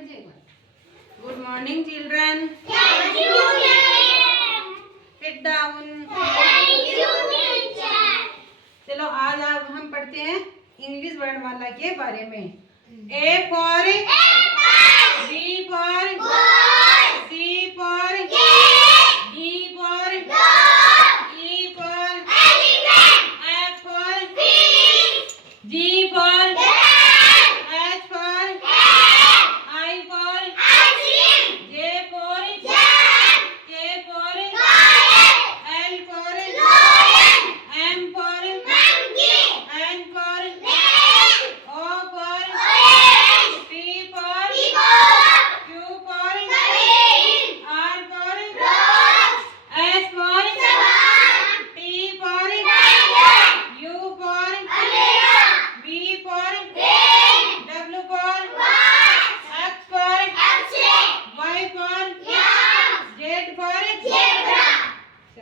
Good morning children. Sit down. चलो आज हम पढ़ते हैं इंग्लिश वर्णमाला के बारे में. A for